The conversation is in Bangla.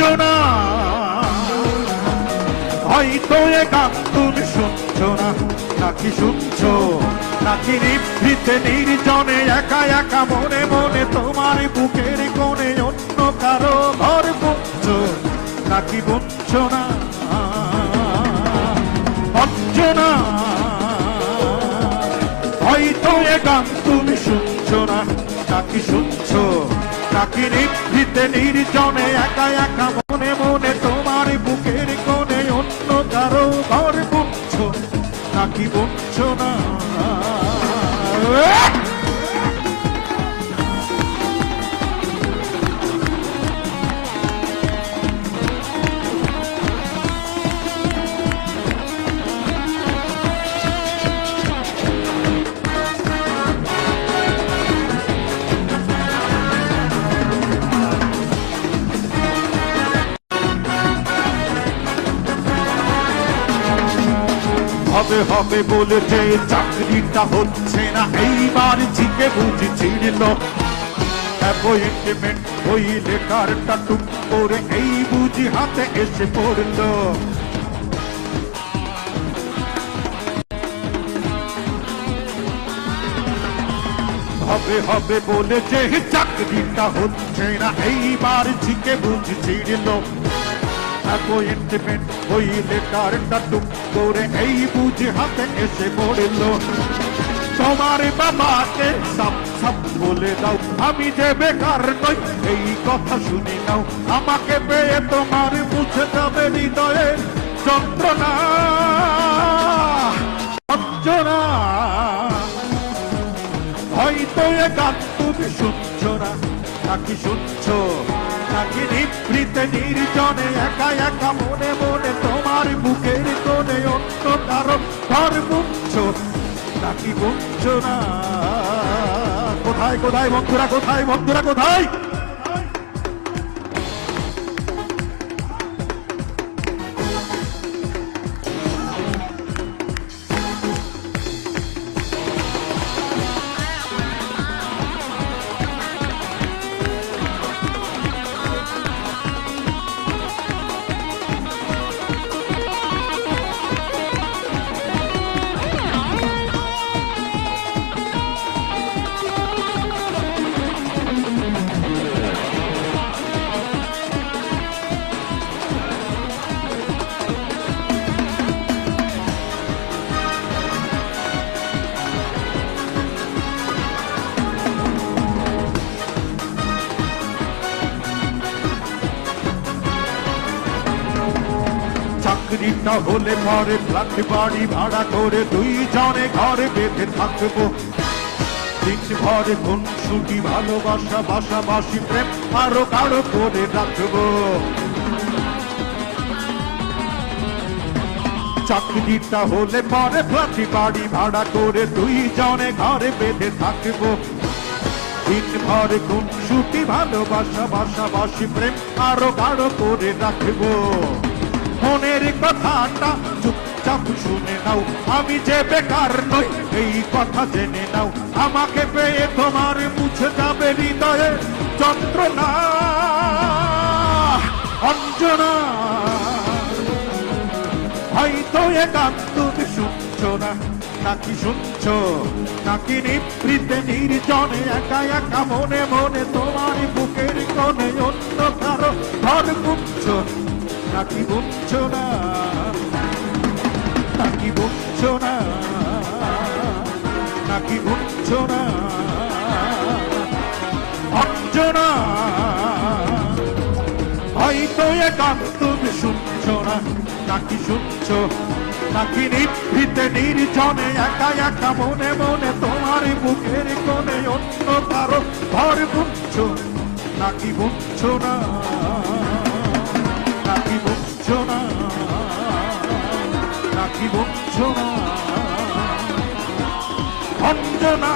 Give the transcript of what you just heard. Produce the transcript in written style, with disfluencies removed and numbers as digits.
অঞ্জনা হয়তো এ গান তুমি শুনছো না, নাকি শুনছো, নাকি নিভৃতে নির্জনে একা একা মনে মনে তোমার বুকের কোণে অন্য কারো ঘর বুঝছো, নাকি বুঝছো না অঞ্জনা হয়তো এ গান তুমি শুনছো না, নাকি শুনছো, নাকি নিভৃতে নির্জনে একা একা মনে মনে তোমার বুকের কোণে অন্য কারো ঘর বুঝছো, নাকি বুঝছো না। হবে হবে বলে যে চাকরিটা হচ্ছে না, এইবার ঝিকে বুঝি ছিড়ল অ্যাপয়েন্টমেন্ট ওই লেটারটা টুক করে এই বুঝি হাতে এসে পড়ল। হবে হবে বলে যে চাকরিটা হচ্ছে না, এইবার ঝিকে বুঝি ছিড়ল অ্যাপয়েন্টমেন্ট ওই লেটারটা টুক করে এই বুঝি হাতে এসে পড়ল। তোমার বাবাকে সাপ সাপ বলে দাও আমি যে বেকার নই, এই কথা শুনে নাও, আমাকে পেয়ে তোমার মুছে যাবে হৃদয়ের যন্ত্রণা। অঞ্জনা হয়তো এ গান তুমি শুনছো না, নাকি শুনছো, নাকি নিভৃতে নির্জনে একা একা মনে মনে তোমার বুকের কোণে অন্য কারো ঘর বুঝছো, নাকি বুঝছো না। কোথায় কোথায় বন্ধুরা, কোথায় বন্ধুরা, কোথায়? চাকরিটা হলে পরে ফ্ল্যাট বাড়ি ভাড়া করে দুইজনে ঘরে বেঁধে থাকবো, দিন ভরে কোন ছুটি ভালোবাসা বাসাবাসি প্রেম আরো কারো করে রাখবো। চাকরিটা হলে পরে ফ্ল্যাট বাড়ি ভাড়া করে দুইজনে ঘরে বেঁধে থাকবো, দিন ভরে কোন ছুটি ভালোবাসা বাসাবাসি প্রেম আরো কারো করে রাখবো। মনের কথাটা চুপচাপ শুনে নাও, আমি যে বেকার নই এই কথা জেনে নাও, আমাকে পেয়ে তোমার মুছে যাবে হৃদয়ে যন্ত্রণা। অঞ্জনা হয়তো এ গান তুমি শুনছো না, নাকি শুনছো, নাকি নিভৃতে নির্জনে একা একা মনে মনে তোমার বুকের কোণে অন্য কারো ঘর বুঝছো, নাকি বুঝছো না, নাকি বুঝছো না, নাকি বুঝছো না। অঞ্জনা হয়তো এ গান তুমি শুনছো না, নাকি শুনছো, নাকি নিভৃতে নির্জনে একা একা মনে মনে তোমার বুকের কোণে অন্য কারো ঘর বুঝছো, নাকি বুঝছো না, নাকি বুঝছো না, নাকি বুঝছো না। অঞ্জনা